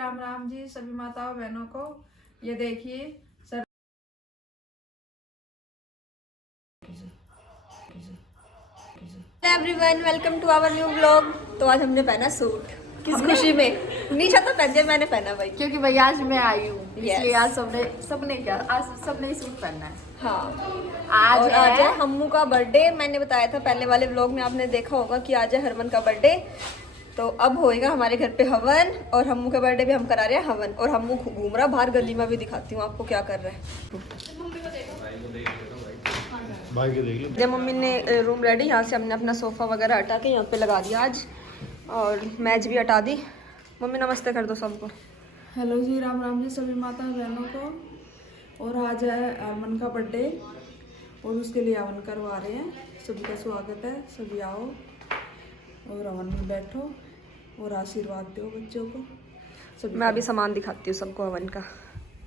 राम राम जी सभी माताओं बहनों को। ये देखिए sir everyone, welcome to our new vlog. तो आज हमने पहना सूट। किस खुशी में? निशा तो पहन, मैंने पहना भाई, क्योंकि भाई आज मैं आई हूँ इसलिए आज सबने क्या आज सबने ही सूट पहनना है। हाँ। आज आज है हम्मू का बर्थडे। मैंने बताया था पहले वाले व्लॉग में, आपने देखा होगा कि आज है हरमन का बर्थडे। तो अब होएगा हमारे घर पे हवन, और हम्मू का बर्थडे भी हम करा रहे हैं हवन। और हम्मू घूम रहा बाहर गली में, भी दिखाती हूँ आपको क्या कर रहा है। जब मम्मी ने रूम रेडी, यहाँ से हमने अपना सोफ़ा वगैरह हटा के यहाँ पे लगा दिया आज, और मैच भी हटा दी। मम्मी नमस्ते कर दो सबको। हेलो जी, राम राम जी सभी माता बहनों को। और आज है हरमन का बर्थडे और उसके लिए हवन करवा रहे हैं। सभी का स्वागत है, सभी आओ और हवन में बैठो और आशीर्वाद दो बच्चों को। सभी मैं अभी सामान दिखाती हूँ सबको हवन का।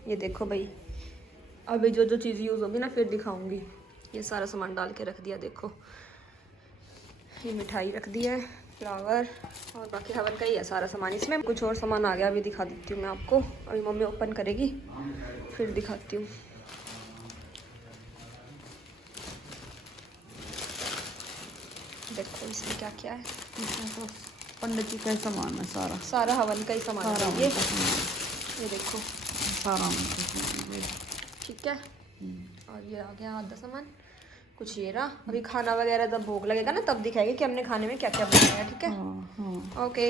ये देखो भाई, अभी जो जो चीज़ यूज़ होगी ना फिर दिखाऊंगी। ये सारा सामान डाल के रख दिया, देखो ये मिठाई रख दी है, फ्लावर, और बाकी हवन का ही है सारा सामान। इसमें कुछ और सामान आ गया, अभी दिखा देती हूँ मैं आपको। अभी मम्मी ओपन करेगी फिर दिखाती हूँ। देखो इसमें क्या क्या है। तो पंडित जी का सामान है, सारा हवन का ही सामान है ये देखो सारा। ठीक है। और ये आ गया आधा सामान, कुछ ये रहा। अभी खाना वगैरह जब भोग लगेगा ना तब दिखाएगी कि हमने खाने में क्या क्या बनाया है। ठीक है, ओके।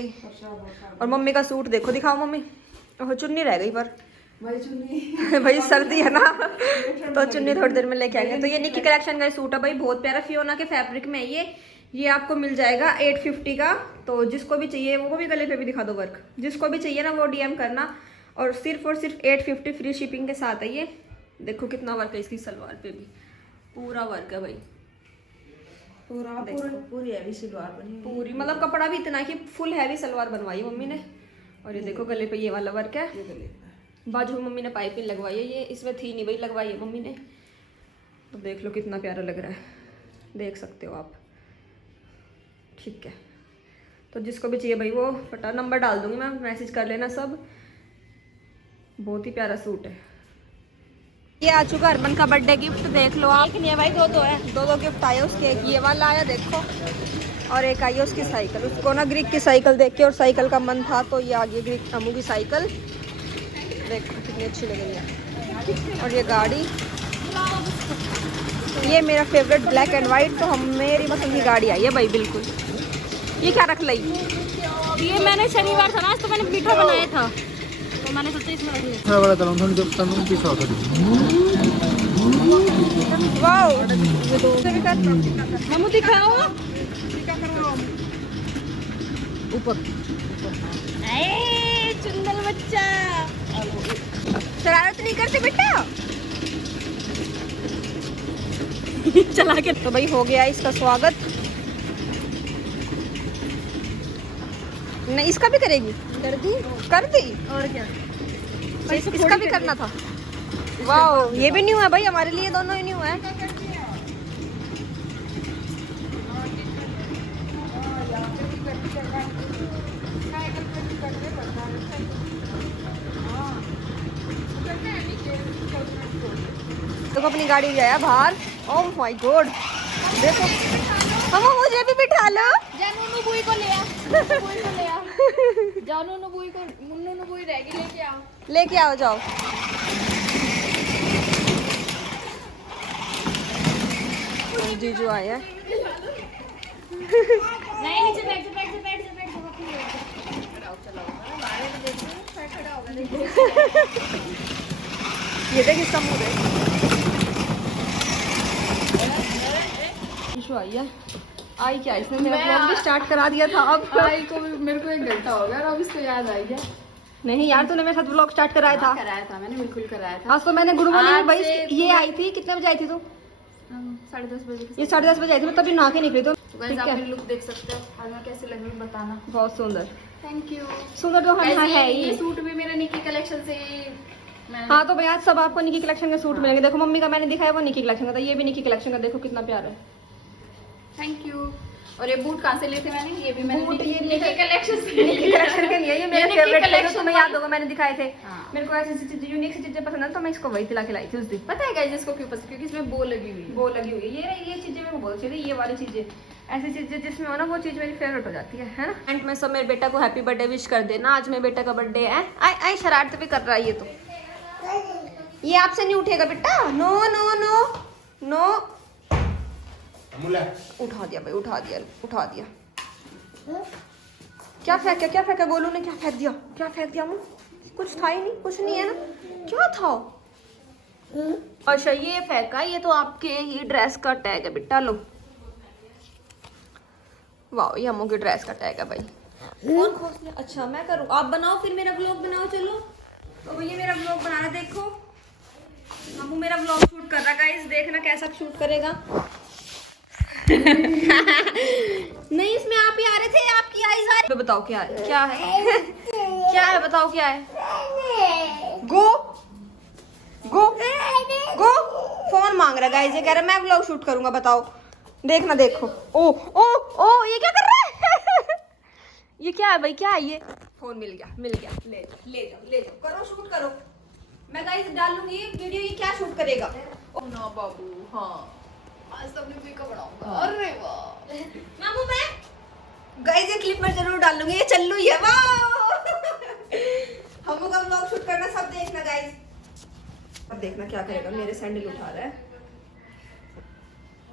और मम्मी का सूट देखो, दिखाओ मम्मी। ओह चुन्नी रह गई पर भाई चुन्नी भाई सर्दी है ना तो चुन्नी थोड़ी देर में लेके आएंगे। तो ये निकी कलेक्शन का सूट है भाई, बहुत प्यारा फियोना के फैब्रिक में है ये आपको मिल जाएगा 850 का। तो जिसको भी चाहिए वो भी गले पे भी दिखा दो वर्क, जिसको भी चाहिए ना वो डीएम करना। और सिर्फ 850 फ्री शिपिंग के साथ है ये। देखो कितना वर्क है इसकी सलवार पे भी, पूरा वर्क है भाई, पूरी हैवी सलवार बनी पूरी। मतलब कपड़ा भी इतना है कि फुल हैवी सलवार बनवाई है मम्मी ने। और ये देखो गले पे ये वाला वर्क है। बाजू में मम्मी ने पाइपिंग लगवाई है, ये इसमें थी नहीं भाई, लगवाई है मम्मी ने। तो देख लो कितना प्यारा लग रहा है, देख सकते हो आप। ठीक है, तो जिसको भी चाहिए भाई वो फटा नंबर डाल दूंगी मैं, मैसेज कर लेना सब। बहुत ही प्यारा सूट है। ये आ चुका हरमन का बर्थडे गिफ्ट, देख लो आप। नहीं है भाई, दो दो गिफ्ट आए उसके। एक ये वाला आया देखो, और एक आई है उसकी साइकिल। उसको ना ग्रीक की साइकिल देख के और साइकिल का मन था तो ये आ गई ग्रीक अम्मू की साइकिल। देखो कितनी अच्छी लग रही है। और ये गाड़ी, ये मेरा फेवरेट ब्लैक एंड वाइट, तो हम मेरी पसंद की गाड़ी आई है भाई बिल्कुल। ये क्या रख ली? ये मैंने शनिवार था ना, तो मैंने मीठा बनाया था तो मैंने सोचा इसमें रख लिया। वाओ, हम दिखाओ ऊपर चुंदल बच्चा। शरारत नहीं करते बेटा चला के। तो भाई हो गया इसका स्वागत। नहीं इसका भी करेगी? कर दी और क्या, इसका भी करना था। वाह, ये भी न्यू है भाई हमारे लिए, दोनों ही न्यू है। देखो अपनी गाड़ी जाया बाहर। ओह माय गॉड, देखो हम मुझे भी बिठा लो। जानू नु बुई को ले आ, बुई को ले आ। जानू नु बुई को, मुन्नू नु बुई रहेगी, लेके आओ जाओ। जीजू आए हैं। नहीं नीचे बैठ ये देख इसका मुंह देख। जीजू आई है। आई क्या, इसने मेरा ब्लॉग भी स्टार्ट करा दिया था। अब आई को मेरे को 1 घंटा हो गया और अब इसको याद आई है। नहीं यार, तूने मेरे साथ ब्लॉग स्टार्ट कराया था। कराया था मैंने, बिल्कुल कराया था। आज तो मैंने गुड मॉर्निंग भाई, ये आई थी कितने बजे आई थी तू? 10:30 बजे। ये 10:30 बजे आई थी, मैं तभी नहा के निकली। तो गाइस आप मेरी लुक देख सकते हो, आज मैं कैसी लग रही हूं बताना। बहुत सुंदर, थैंक यू। सुंदर तो हम है ही। ये सूट भी मेरा निकी कलेक्शन से हाँ तो भाई आज सब आपको निकी कलेक्शन के सूट मिलेंगे। देखो मम्मी का मैंने दिखाया वो निकी कलेक्शन का था, ये भी निकी कलेक्शन का। देखो कितना प्यारा है। Thank you. और ये बूट कहाँ से लिए थे मैंने? ये भी मैंने बूट ये निकी कलेक्शन कलेक्शन के लिए ये मेरे निकी फेवरेट थे, collection तुम्हें याद होगा मैंने दिखाए थे। हाँ। मेरे को ऐसी चीजें यूनिक सी चीजें पसंद है तो मैं इसको वही दिला के लाई थी उस दिन। पता है गाइस इसको क्यों पसंद? क्योंकि इसमें बो लगी हुई है। वो लगी हुई है ये चीजें मेरे को बहुत अच्छी थी, ये वाली चीजें ऐसी चीजें जिसमें हो ना वो चीज मेरी फेवरेट हो जाती है ना। एंड में सब मेरे बेटा को हैप्पी बर्थडे विश कर देना, आज मेरे बेटा का बर्थडे है। आई आई शरारत भी कर रहा है ये तो, ये आपसे नहीं उठेगा बेटा, नो नो नो नो। उठा दिया भाई, उठा दिया। क्या फेंका गोलू ने? क्या फेंक दिया मुँह? कुछ था ही नहीं, कुछ नहीं है ना, क्या था? अच्छा ये फेंका, ये तो आपके ही ड्रेस का टैग है बेटा, लो। वाह ये अम्मू की ड्रेस का टैग है भाई। कौन खोस लिया? अच्छा मैं करूँ, आप बनाओ फिर मेरा ब्लॉग बनाओ। चलो तो भैया मेरा ब्लॉग बना रहा, देखो अम्मू मेरा ब्लॉग शूट कर रहा गाइस, देखना कैसा शूट करेगा। नहीं इसमें आप ही आ रहे थे, आपकी आईज आ रही। बताओ क्या है? क्या है बताओ क्या है? गो फोन मांग रहा गाइस, ये कह रहा मैं व्लॉग शूट करूंगा, बताओ देखना। देखो ओ ये क्या कर रहा है? ये क्या है भाई, क्या है ये? फोन मिल गया, ले जाओ करो, शूट करो। मैं गाइस डालूंगी वीडियो, ये क्या शूट करेगा? ना बाबू, हाँ आज सबने भी का बनाऊंगा। अरे वाह मामू मैं गाइस ये क्लिप में जरूर डालूंगी, ये चल्लू ही है। वाह हम लोग व्लॉग शूट करना, सब देखना गाइस। अब देखना क्या करेगा, मेरे सैंडल उठा रहा है,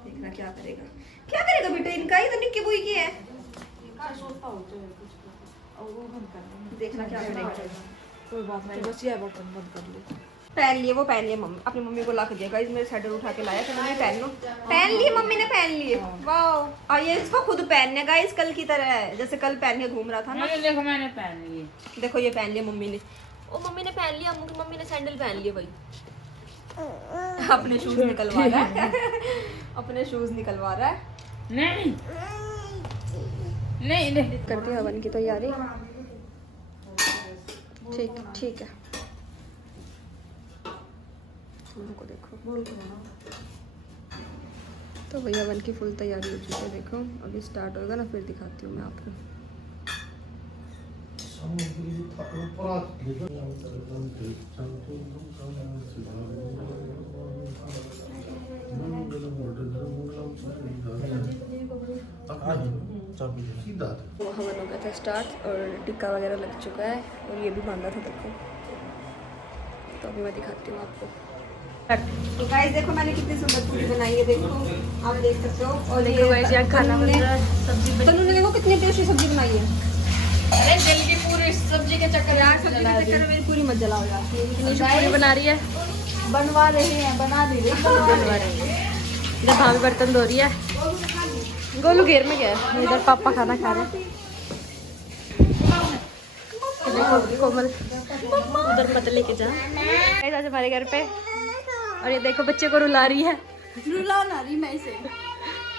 देखना क्या करेगा बेटा इनका। ही तो निक्की बुई की है, देखना क्या करेगा। कोई बात नहीं, बस ये बटन बंद कर ले। पहन लिए मम्मी, अपनी मम्मी को ला के दिया गाइस, मेरे सैंडल उठा के लाया, तो मम्मी पहन लिए मम्मी ने पहन लिए। वाह और ये इसको खुद पहनने गाइस, कल की तरह है जैसे कल पहन के घूम रहा था ना। देखो मैंने पहन लिए, देखो ये पहन लिया मम्मी ने, मम्मी ने पहन लिया, मम्मी ने सैंडल पहन लिए भाई। अपने शूज निकलवा रहा है अपने शूज निकलवा रहा है। नहीं करती हवन की तैयारी। ठीक है को देखो तो भैया हवन की फुल तैयारी हो चुकी है। देखो अभी स्टार्ट होगा ना, फिर दिखाती हूँ मैं आपको। वो हवन हो गया था स्टार्ट और टिक्का वगैरह लग चुका है और ये भी बांधा था देखो, तो अभी मैं दिखाती हूँ आपको। तो गाइस देखो मैंने कितनी सुंदर पूरी बनाई है, देखो आप देख सकते हो। और देखो गाइस यहाँ खाना बन रहा है, सब्जी तनु ने देखो कितनी टेस्टी सब्जी बनाई है। अरे जल्दी पूरी सब्जी के चक्कर यार सब्जी के चक्कर में मेरी पूरी मत जलाओ यार। इतनी पूरी बना रही है, बनवा रहे हैं, बना दे रहे हैं। इधर भाभी बर्तन धो रही है, गोलू घेर में गया है, इधर पापा खाना खा रहे हैं। देखो कोमल उधर मत लेके जा। आज हमारे घर पे और ये देखो बच्चे को रुला रही है, रुला ना रही मैं इसे,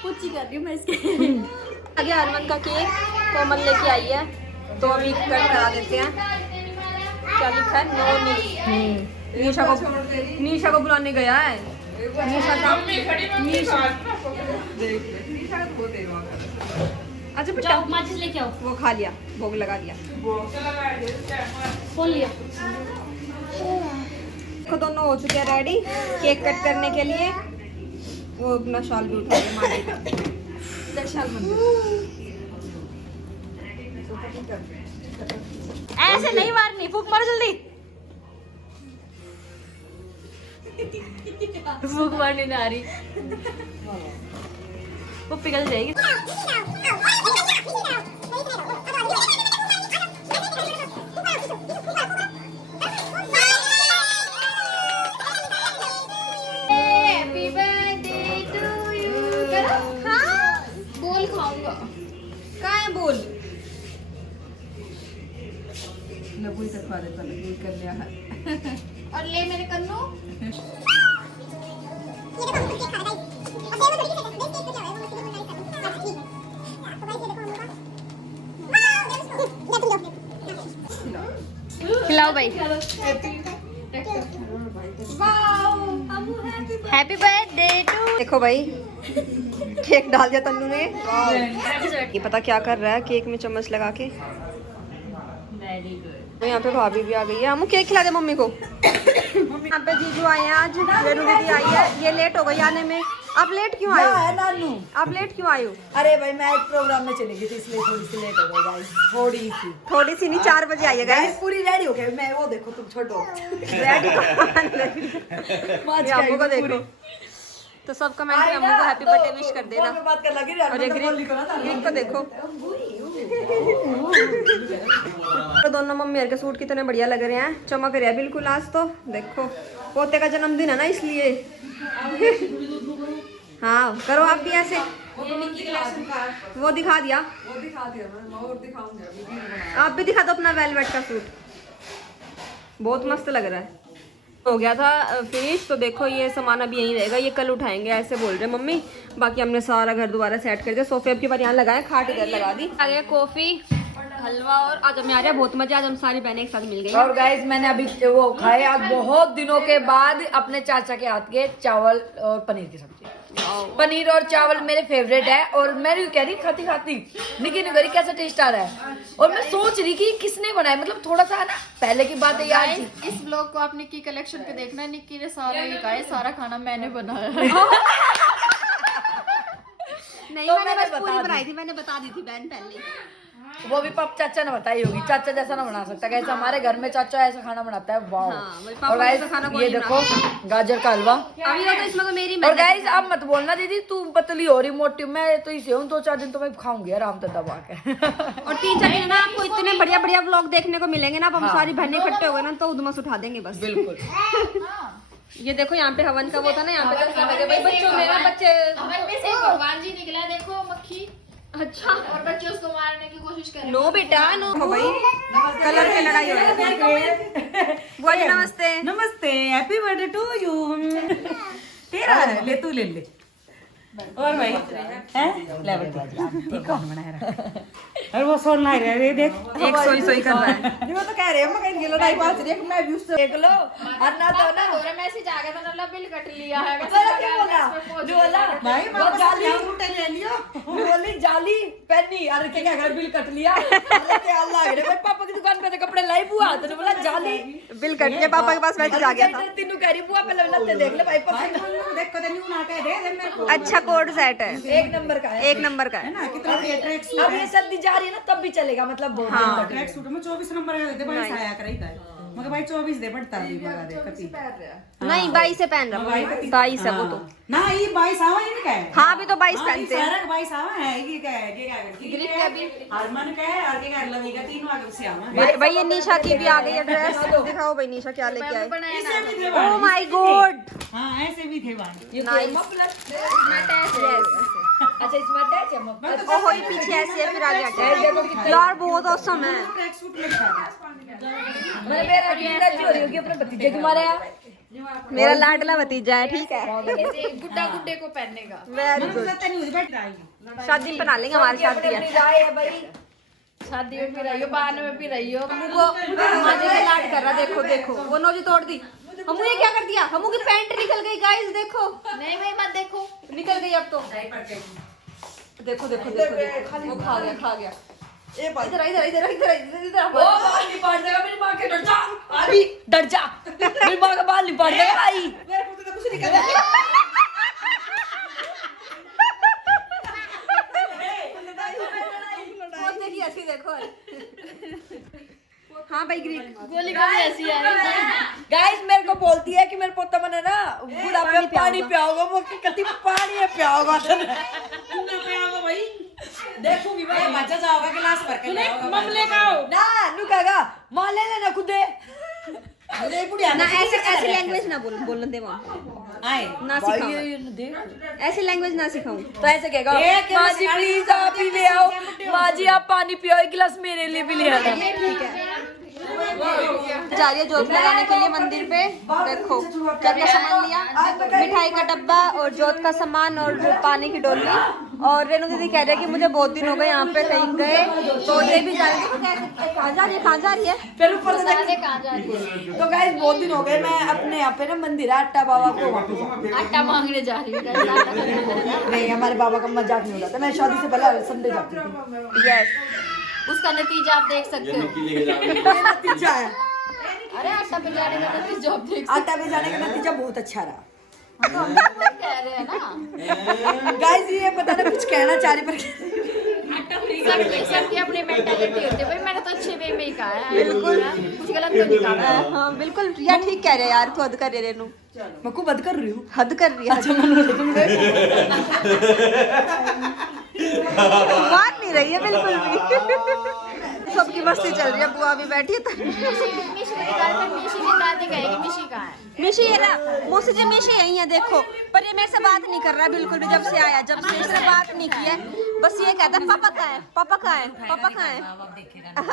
कुछ ही कर रही हूँ मैं इसके। आगे हरमन का केक कोमल लेके आई है, तो अभी कट करा देते हैं। क्या लिखा है? नो निशा को बुलाने गया है। अच्छा बेटा माचिस लेके आओ, वो खा लिया, भोग लगा दिया। फोन लिया। देखो दोनों हो चुके हैं रेडी केक कट करने के लिए। वो अपना शाल भी उठा लिया माने का शाल बन ऐसे नहीं मारनी, फूक मारो जल्दी। फूक मारनी ना आ रही, वो पिघल जाएगी। Happy birthday to you. हाँ बोल खाऊंगा। कहाँ है बोल? नबुई तक खा देता है, कर लिया है। और ले मेरे कन्नू। खिलाओ भाई। Happy birthday to. देखो भाई केक डाल दिया तन्नू ने। ये पता क्या कर रहा है केक में चम्मच लगा के। तो यहाँ पे भाभी भी आ गई है। हम केक खिला दे मम्मी को। यहाँ पे जीजू आए हैं आज, रेनू दीदी आई है। ये लेट हो गई आने में। आप लेट क्यों आए हो? नानू आप लेट क्यों आए हो? अरे भाई मैं एक प्रोग्राम में चली गई थी इसलिए थोड़ी सी लेट हो गई गाइस। थोड़ी सी नहीं 4 बजे आई है गाइस। पूरी रेडी हो गई मैं। वो देखो तुम छोड़ो अम्मू को देखो। तो सब कमेंट में अम्मू को हैप्पी बर्थडे विश कर देना। बात कर लगी और ये ग्रीन को देखो। तो दोनों मम्मी के सूट कितने बढ़िया लग रहे हैं, चमक रहे हैं बिल्कुल आज तो। देखो पोते का जन्मदिन है ना इसलिए। हाँ करो आप भी ऐसे। वो दिखा दिया। आप भी दिखा दो अपना वेलवेट का सूट, बहुत मस्त लग रहा है। हो गया था फिनिश। तो देखो ये सामान अभी यहीं रहेगा, ये कल उठाएंगे ऐसे बोल रहे मम्मी। बाकी हमने सारा घर दोबारा सेट कर दिया। सोफे अब की बार यहाँ लगाए, खाट इधर लगा दी। आ गया कॉफी हलवा और आज हमें आ रहा है बहुत मजा। आज हम सारी बहनें एक साथ मिल गई। और गाइस मैंने अभी वो खाए आज बहुत दिनों के बाद अपने चाचा के हाथ के चावल और पनीर की सब्जी। पनीर और चावल मेरे फेवरेट है। और मैं कह रही खाती खाती निकी ने करी कैसा टेस्ट आ रहा है। और मैं सोच रही कि किसने बनाया, मतलब थोड़ा सा है ना पहले की बात है यार। इस ब्लॉग को आप निक्की कलेक्शन पे देखना। निक्की ने सारा ये कहा है, सारा खाना मैंने बनाया। नहीं तो मैंने मैंने बस पूरी बता दी। बनाई थी, मैंने बता दी थी बहन पहले। वो भी पाप चाचा ने बताई होगी। चाचा जैसा ना बना सकता, कैसे हमारे घर में चाचा ऐसा खाना बनाता है। वाह। हाँ, मेरे पापा और गाइस जैसा खाना कोई ये नहीं देखो गाजर का हलवा। अभी तो इसमें तो मेरी और गाइस आप मत बोलना दीदी तू पतली हो रही मोटी। मैं तो इसे हूँ 2-4 दिन तो मैं खाऊंगी आराम से दबा के। और 3-4 दिन ना आपको इतने बढ़िया बढ़िया व्लॉग देखने को मिलेंगे ना। अब हम सारी बहनें इकट्ठे हो गए ना तो उधमस उठा देंगे बस। बिल्कुल। ये देखो यहाँ पे हवन का वो था ना, यहाँ पे दर्शन लगे भाई बच्चों मेरा बच्चे। हवन में से भगवान जी निकला, देखो मक्खी। अच्छा और बच्चे उसको मारने की कोशिश कर रहे हैं। नो बेटा नो भाई, कलर पे लड़ाई हो रही है। बुआ जी नमस्ते। नमस्ते, हैप्पी बर्थडे टू यू। तेरा है, ले तू ले ले। और भाई हैं ले बेटा ये कौन बनाया रहा? और वो सोन ला रहा है, ये देख एक सोई सोई कर रहा है। नहीं वो तो कह रहे हैं मैं कहीं लड़ाई बात रही है। मैं भी उससे देख लो और ना तो ना दोरे मैसेज आ गया था ना, बिल कट लिया है। पता क्या बोला जो वाला भाई वो जाली उल्टे ले लियो। बोली जाली पहनी। अरे क्या कर बिल कट लिया। अरे क्या लग रहा है पापा की दुकान पे तो कपड़े लाई बुआ तो बोला जाली बिल कट के पापा के पास मैसेज आ गया था। तीनों कह रही बुआ पहले लत्ते देख ले भाई पसंद। देख को नहीं उना के दे मेरे को। अच्छा कोड सेट है, 1 नंबर का है। 1 नंबर का है। ना कितना ये ट्रैक सूट अब ये सर्दी जा रही है ना तब भी चलेगा, मतलब बहुत दिन तक। ट्रैक सूट में 24 नंबर का देते भाई साया कराई था। मगर भाई 24 दे पड़ता भी मगा दे कति। नहीं 22 से पहन रहा हूँ, 22 है वो तो। ना ये 22 आवा इनका है। हाँ अभी तो 22 पहनते हैं। सारा 22 आवा है ये क्या है ये क्या करती है हरमन का है और के कर लगेगा तीनों आगे से आवा। भाई ये निशा की भी आ गई है ड्रेस। दिखाओ भाई निशा क्या लेके आई। ऐसे भी थे ओह माय गॉड। हां ऐसे भी थे भाई। अच्छा इसमें अटैच है मफलर। ओहो ये पीछे ऐसे है फिर आगे अटैच। यार बहुत औसम है। ट्रैक सूट लिखा मैंने मेरा गिफ्ट हो रही होगी अपने भतीजे की मारे यार। मेरा लाडला भतीजा है, ठीक है। गुड्डा गुड्डे को पहनने का। Very good. नहीं हुई बैठ रही। शादी में बना लेंगे, हमारी शादी अपनी है। राय है भाई। शादी में भी रही हो, बहाने में भी रही हो। वो माजी का लाड कर रहा, देखो देखो वो नोजी तोड़ दी। हमू ये क्या कर दिया, हमू की पैंट निकल गई गाइस देखो। नहीं भाई मत देखो। निकल गई अब तो। देखो देखो देखो देखो वो खा गया। ए भाई इधर इधर इधर इधर इधर ओ बाल नहीं पाट देगा मेरी मां के। डर जा अभी डर जा। मेरी मां का बाल नहीं पाट देगा भाई। मेरे पुत्र तो कुछ नहीं कर रहा। पोते की हंसी देखो। हाँ भाई ग्रीक गोली गोली ऐसी है। गाइस मेरे को बोलती है कि मेरे पोता मने ना बुढ़ापे में पानी पियाओगा। वो कति पानी है पियाओगा तो भाई देखूंगी भाई बच्चा जाओगा गिलास भर के लाओगा ममले का ना नु कहेगा मां ले लेना खुदे। अरे बुढ़िया ना ऐसे लैंग्वेज ना बोलने दे वहाँ आए ना भाई सिखाओ। ये देख ऐसी लैंग्वेज ना सिखाऊं। तो ऐसे कहेगा माँ जी प्लीज आप ही ले आओ। माँ जी आप पानी पियो, एक गिलास मेरे लिए भी ले आना। ठीक है। जा रही है जोत लगाने के लिए मंदिर पे। देखो क्या क्या सामान लिया, मिठाई का डब्बा और जोत का सामान और पानी की डोली और रेनू दीदी कह रहे हैं कि मुझे बहुत दिन हो गए यहाँ पे कहीं गए, तो ये भी जा रही है। कहाँ जा रही है, कहाँ जा रही है? फिर ऊपर से जाने कहाँ जा रही है? तो गाइस बहुत दिन हो गए, मैं अपने यहाँ पे ना मंदिर है अट्टा बाबा को वहाँ पे जा आटा मांगने जा रही है guys, आटा मांगने जा रही है। नहीं, हमारे बाबा का मजाक नहीं उड़ाता, मैं शादी से पहले संडे जाती थी। यस, उसका नतीजा आप देख सकते हो। ये नतीजा है, अरे आटा पे जाने का नतीजा आप देख आटा पे जाने का नतीजा बहुत अच्छा रहा। सकते हो। हम तो कह रहे हैं ना, गाइस ये पता ना कुछ कहना चाह रही पर सबकी अपनी मेंटालिटी होती है। भाई मैंने तो अच्छे वे में ही कहा है, बिल्कुल कुछ गलत तो नहीं कहा है। हाँ बिल्कुल यार, ठीक कह रहे हैं यार, तू हद कर रही है रेनू, मैं को बद कर रही हूँ। हद कर रही है। बात नहीं रही है बिल्कुल भी। सबकी मस्ती चल रही है, बुआ भी बैठी है तो मिशी निकाल कर मिशी की दादी कहेगी मिशी कहाँ है? मिशी है ना, मौसी जी मिशी यही है देखो, पर ये मेरे से बात नहीं कर रहा बिल्कुल भी। जब से आया, जब से इसने बात नहीं की है, बस ये कहता है पापा कहाँ है, पापा कहाँ है, पापा कहाँ है।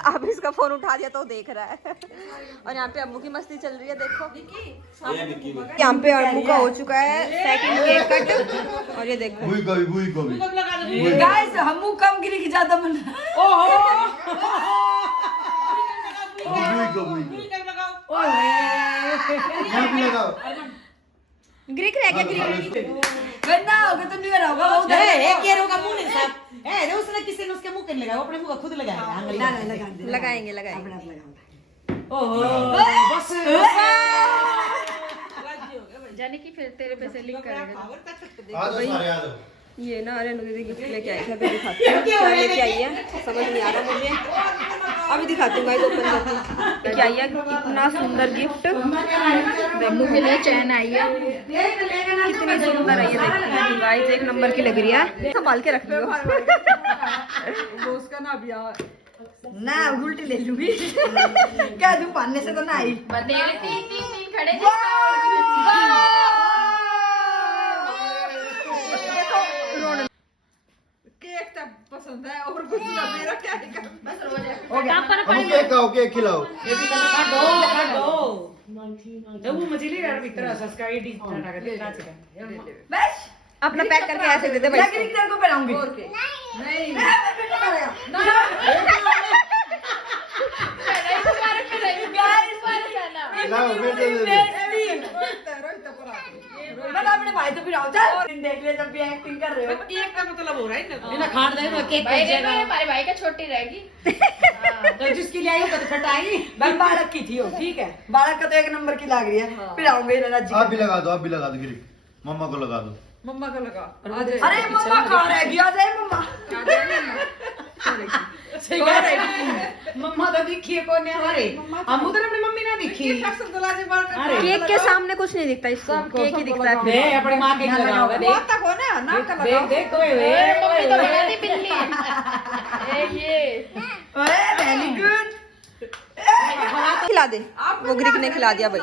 अब इसका फोन उठा दिया तो देख रहा है। और यहाँ पे अम्मू की मस्ती चल रही है देखो। यहाँ पे अम्मू का हो चुका है सेकंड केक कट, और ये देखो गाइस हमू कम गिरी की ज्यादा मन। ग्रीक रह गया, ग्रीक वरना होगा तो नहीं होगा वो उधर एक केरो का मुंह नहीं साहब, ए उसने किसी ने उसके मुंह के लगाया, अपने मुंह का खुद लगाया। ना ना लगा दे, लगाएंगे लगाएंगे। ओहो बस जाने की फिर तेरे पे से लिंक करेगा। ये ना रेनू दीदी गिफ्ट लेके आई है, अभी दिखाती हूँ क्या लेके आई है, समझ नहीं आ रहा मुझे, अभी दिखाती हूँ गाइस। ओपन करके लेके आई है इतना सुंदर गिफ्ट, बम्बू के लिए चैन आई है, कितनी सुंदर है ये देखो गाइस, एक नंबर की लग रही है, संभाल के रख लियो। वो उसका ना अभी ना उल्टी ले लूंगी। क्या दूं, पाने से तो ना आई। बतेरे तीन तीन तीन खड़े केक तब पसंद है और कुछ ना, मेरा क्या है केक खिलाओ। काट दो वो मछली यार भीतर सब्सक्राइब डी टाटा कर दे बस अपना पैक करके ऐसे दे दे भाई। लकड़ी तेरे को पहनाऊंगी और के नहीं लाओ बेटे दे दे। मैं अपने भाई तो फिर आओ चल देख ले, जब भी एक्टिंग कर रहे हो। केक का मतलब हो रहा है ना, बिना खाट दे ना केक भाई कट देखो जाएगा। हमारे भाई का छोटी रहेगी। तो जिसके लिए आई वो तो खटाई। मैं बालक की थी वो, ठीक है, बालक का तो एक नंबर की लग रही है। फिर आऊंगे ना जी। आप भी लगा दो, आप भी लगा दो गिरी, मम्मा को लगा दो। मम्मा का लगा। अरे मम्मा कहाँ रह गई, आ जाए मम्मा। सही कह रही है। मम्मा तो दिखी है कौन है हमारे, हम उधर अपनी मम्मी ना दिखी। अरे केक के सामने कुछ नहीं दिखता, इसको केक ही दिखता है। दे अपनी माँ के लगा होगा, देख तक हो ना ना का देख देख ओए मम्मी तो ओए बड़ी बिल्ली ये वेरी गुड। खिला दे, वो ग्रीक ने खिला दिया भाई।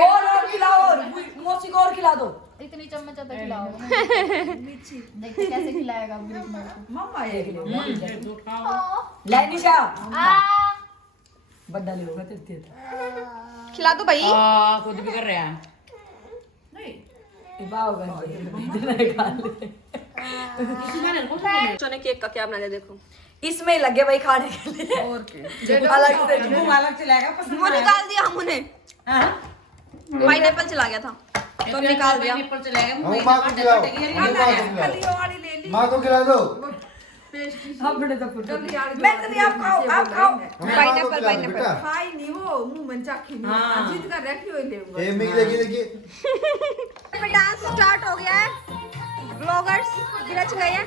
और खिलाओ, और मौसी को और खिला दो। इतनी चम्मच तो खिलाओ। देखते कैसे खिलाएगा ग्रीक मेरे को। मम्मा ये लैनिशा बड्डा ले होगा तेरे खिला दो भाई। खुद भी कर रहे हैं। ने केक का क्या बना दिया देखो, इसमें लगे भाई खाने के लिए और अलग से मुंह अलग चलाएगा पसंद वो निकाल दिया हम उन्हें, पाइनएप्पल चला गया था तो निकाल दिया। ऊपर चलाएगा हम माँ को खिलाओ, माँ को खिला दो। मैं तो नहीं, आप खाओ, आप खाओ। पाइनएप्पल पाइनएप्पल खाई नहीं वो, मुंह में चाखी नहीं, जिद कर रखी हुई ले। ए मिकी देखिए देखिए। डांस स्टार्ट हो गया है, ब्लॉगर्स भी रच गए हैं।